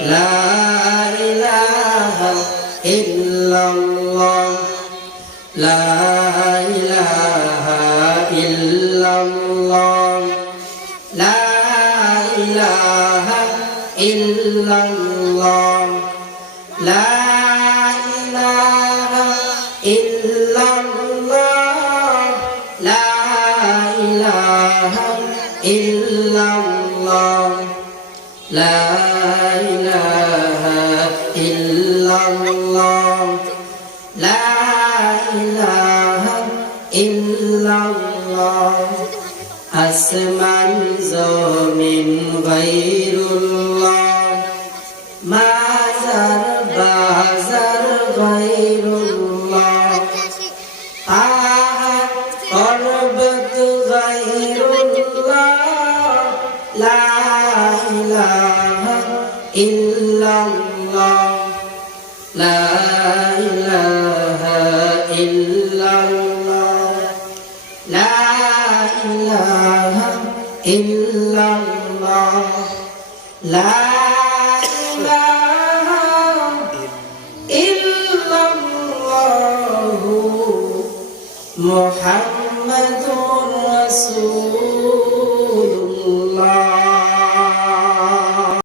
লা ইলাহা ইল্লাল্লাহ লা ইলাহা ইল্লাল্লাহ লা ইলাহা ইল্লাল্লাহ লা ইলাহা ইল্লাল্লাহ লা ইলাহা ইল্লাল্লাহ লা ইলাহা ইল্লাল্লাহ লা ইলাহা ইল্লাল্লাহ আসমান জমিন গায়রুল্লাহ মাজার বাজার গায়রুল্লাহ পাহাড় পর্বত গায়রুল্লাহ লা ইলাহা ইল্লাল্লাহ লা ইলাহা ইল্লাল্লাহ লা ইলাহা ইল্লাল্লাহ লা ইলাহা ইল্লাল্লাহ মুহাম্মাদুর রাসূল